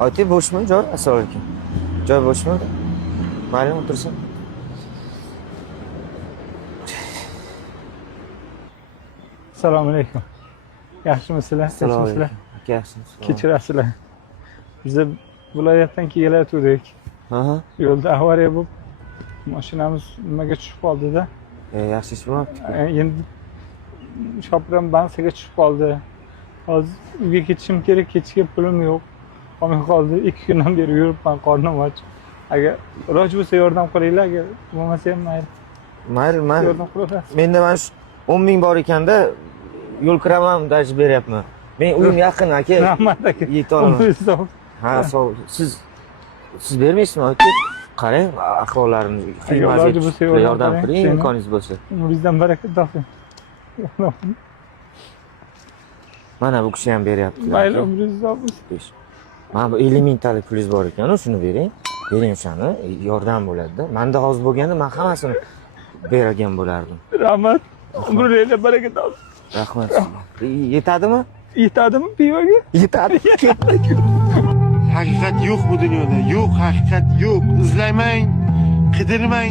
Oti bo'shmi joy? Assalomu alaykum. Joy bo'shmi? Mayli, o'tirsin. Assalomu alaykum. Yaxshimisizlar? Assalomu Tinchmisizlar? alaykum. Aka, yaxshimisiz? Kechirasizlar. Biza viloyatdan kelayotgandik. Aha. Yo'lda avariya bo'lib, mashinamiz nimaga tushib qoldi-da. Yaxshi ish bo'lmabdi. Endi shopram bansiga tushib qoldi. Hozir uyga ketishim kerak, ketishga pulim yo'q. Qolmay qoldi. 2 kundan beri yuribman, qornim och. Agar iloji bo'lsa yordam qilinglar, agar bo'lmasa ham mayli. Mayli. Yordam qilaverasiz. Menda mana shu 10 ming bor ekanda, yo'l kiraman, dajib beryapman. Men uyim yaqin aka. Rahmat aka. Yeta olaman. Umringiz sog'. Ha, sog'. Siz bermaysizmi aka? Qarang, ahvollaringiz qiyin Iloji bo'lsa vaziyat. Yordam qiling. qiling, imkoningiz bo'lsa. Umringizdan baraka toping. Mana bu kishi ham beryapti. Mayli, umringiz sog' bo'lsin. Mana bu 50 mingtalik pulingiz bor ekan, shuni bering. Bering o'shani, yordam bo'ladi-da. Menda hozir bo'lganda men hammasini bergan bo'lardim. Rahmat. Umringizga baraka toping. Rahmat. Yetadimi? Yetadimi pivoga? Yetadi. Haqiqat yo'q bu dunyoda. Yo'q, haqiqat yo'q. Izlamang, qidirmang.